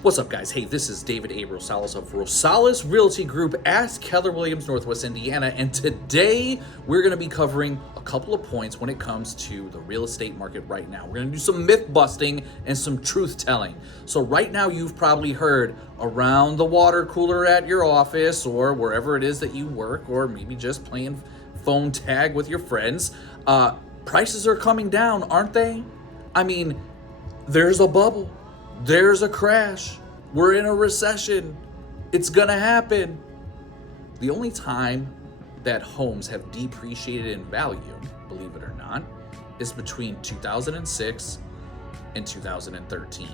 What's up, guys? Hey, this is David A. Rosales of Rosales Realty Group at Keller Williams, Northwest Indiana, and today we're going to be covering a couple of points when it comes to the real estate market right now. We're going to do some myth busting and some truth telling. So right now you've probably heard around the water cooler at your office or wherever it is that you work, or maybe just playing phone tag with your friends. Prices are coming down, aren't they? I mean, there's a bubble. There's a crash. We're in a recession. It's gonna happen. The only time that homes have depreciated in value, believe it or not, is between 2006 and 2013.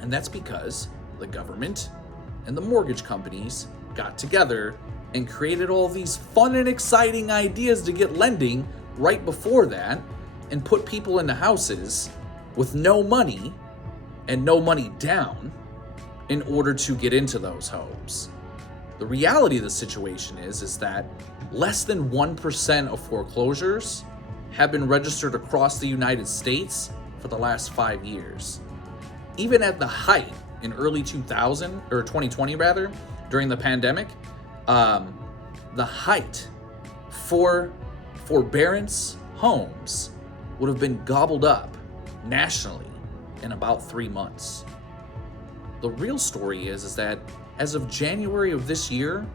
And that's because the government and the mortgage companies got together and created all these fun and exciting ideas to get lending right before that and put people into houses with no money and no money down in order to get into those homes. The reality of the situation is that less than 1% of foreclosures have been registered across the United States for the last 5 years. Even at the height in early 2020 rather, during the pandemic, the height for forbearance homes would have been gobbled up nationally in about 3 months. The real story is that as of January of this year,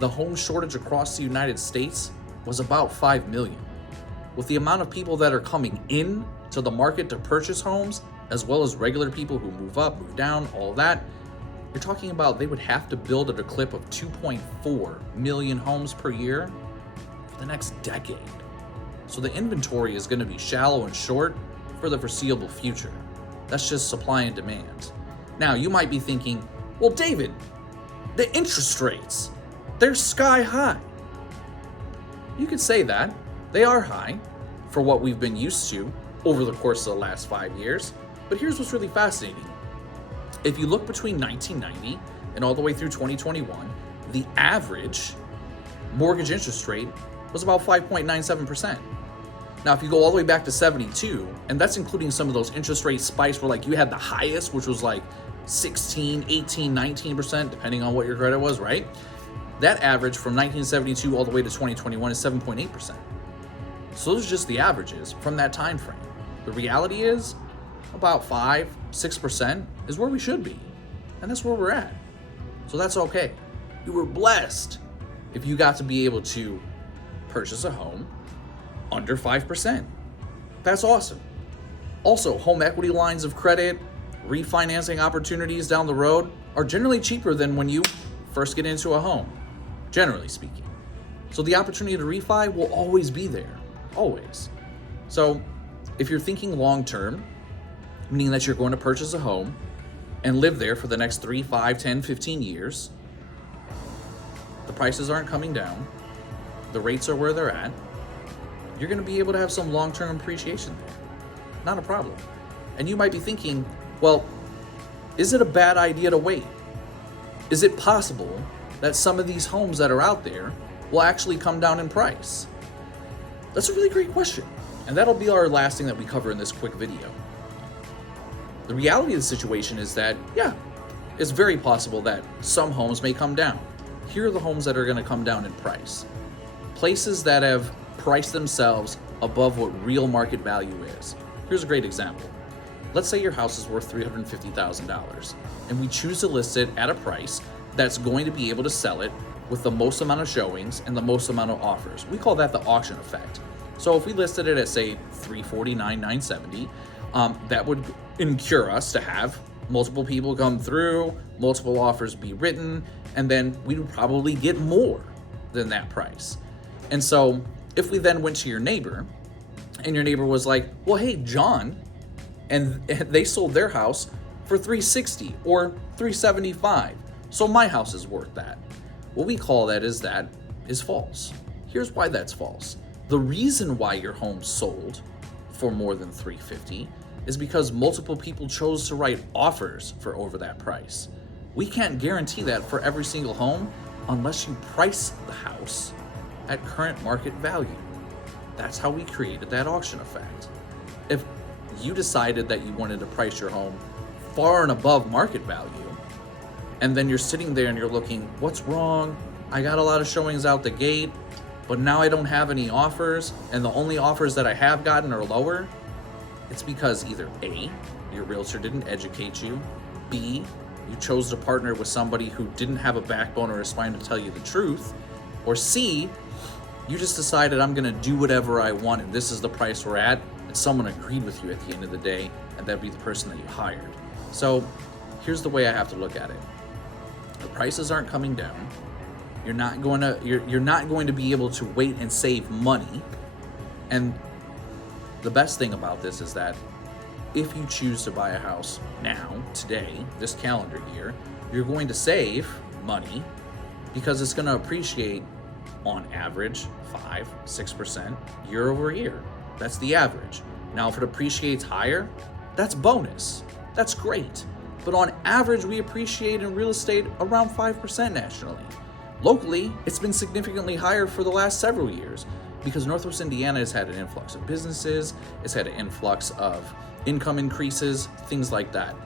the home shortage across the United States was about 5 million. With the amount of people that are coming in to the market to purchase homes, as well as regular people who move up, move down, all that, you're talking about they would have to build at a clip of 2.4 million homes per year for the next decade. So the inventory is going to be shallow and short for the foreseeable future. That's just supply and demand. Now, you might be thinking, well, David, the interest rates, they're sky high. You could say that. They are high for what we've been used to over the course of the last 5 years. But here's what's really fascinating. If you look between 1990 and all the way through 2021, the average mortgage interest rate was about 5.97%. Now, if you go all the way back to 72, and that's including some of those interest rate spikes where like you had the highest, which was like 16, 18, 19%, depending on what your credit was, right? That average from 1972 all the way to 2021 is 7.8%. So those are just the averages from that time frame. The reality is about 5, 6% is where we should be. And that's where we're at. So that's okay. You were blessed if you got to be able to purchase a home under 5%. That's awesome. Also, home equity lines of credit, refinancing opportunities down the road are generally cheaper than when you first get into a home, generally speaking. So the opportunity to refi will always be there, always. So if you're thinking long term, meaning that you're going to purchase a home and live there for the next 3, 5, 10, 15 years, the prices aren't coming down, the rates are where they're at, you're going to be able to have some long-term appreciation there. Not a problem. And you might be thinking, well, is it a bad idea to wait? Is it possible that some of these homes that are out there will actually come down in price? That's a really great question. And that'll be our last thing that we cover in this quick video. The reality of the situation is that, yeah, it's very possible that some homes may come down. Here are the homes that are going to come down in price. Places that have price themselves above what real market value is. Here's a great example. Let's say your house is worth $350,000 and we choose to list it at a price that's going to be able to sell it with the most amount of showings and the most amount of offers. We call that the auction effect. So if we listed it at say $349,970, that would incur us to have multiple people come through, multiple offers be written, and then we would probably get more than that price. And so if we then went to your neighbor and your neighbor was like, well, hey, John, and they sold their house for $360 or $375, so my house is worth that. What we call that is false. Here's why that's false. The reason why your home sold for more than $350 is because multiple people chose to write offers for over that price. We can't guarantee that for every single home unless you price the house at current market value. That's how we created that auction effect. If you decided that you wanted to price your home far and above market value. And then you're sitting there and you're looking, what's wrong? I got a lot of showings out the gate, but now I don't have any offers, and the only offers that I have gotten are lower. It's because either A, your realtor didn't educate you, B, you chose to partner with somebody who didn't have a backbone or a spine to tell you the truth, or C, you just decided I'm gonna do whatever I want and this is the price we're at, and someone agreed with you at the end of the day, and that'd be the person that you hired. So here's the way I have to look at it. The prices aren't coming down. You're not going to be able to wait and save money. And the best thing about this is that if you choose to buy a house now, today, this calendar year, you're going to save money because it's going to appreciate on average 5-6% year over year. That's the average. Now, if it appreciates higher, that's bonus. That's great. But on average, we appreciate in real estate around 5% nationally. Locally, it's been significantly higher for the last several years because Northwest Indiana has had an influx of businesses, it's had an influx of income increases, things like that.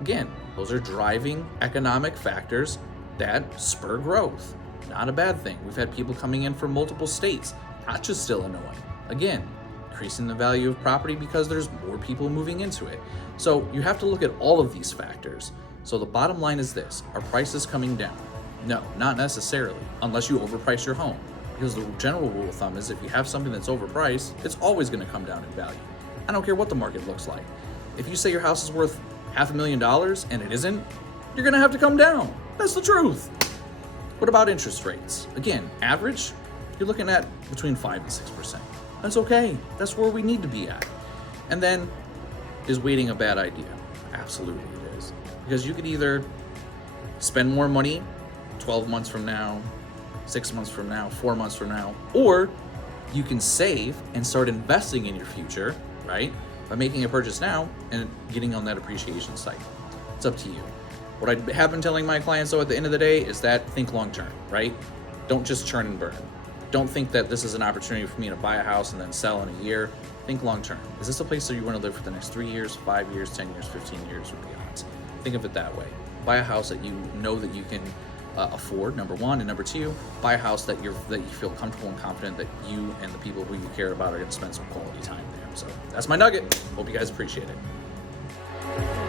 Again, those are driving economic factors that spur growth. Not a bad thing. We've had people coming in from multiple states, not just Illinois. Again, increasing the value of property because there's more people moving into it. So you have to look at all of these factors. So the bottom line is this: are prices coming down? No, not necessarily, unless you overprice your home. Because the general rule of thumb is if you have something that's overpriced, it's always going to come down in value. I don't care what the market looks like. If you say your house is worth $500,000 and it isn't, you're going to have to come down. That's the truth. What about interest rates? Again, average, you're looking at between 5 and 6%. That's okay. That's where we need to be at. And then, is waiting a bad idea? Absolutely it is. Because you could either spend more money 12 months from now, 6 months from now, 4 months from now, or you can save and start investing in your future, right? By making a purchase now and getting on that appreciation cycle. It's up to you. What I have been telling my clients though at the end of the day is that think long term, right? Don't just churn and burn. Don't think that this is an opportunity for me to buy a house and then sell in a year. Think long term. Is this a place that you want to live for the next 3 years, 5 years, 10 years, 15 years, or beyond? Think of it that way. Buy a house that you know that you can afford, number one, and number two, buy a house that you feel comfortable and confident that you and the people who you care about are going to spend some quality time there. So that's my nugget. Hope you guys appreciate it.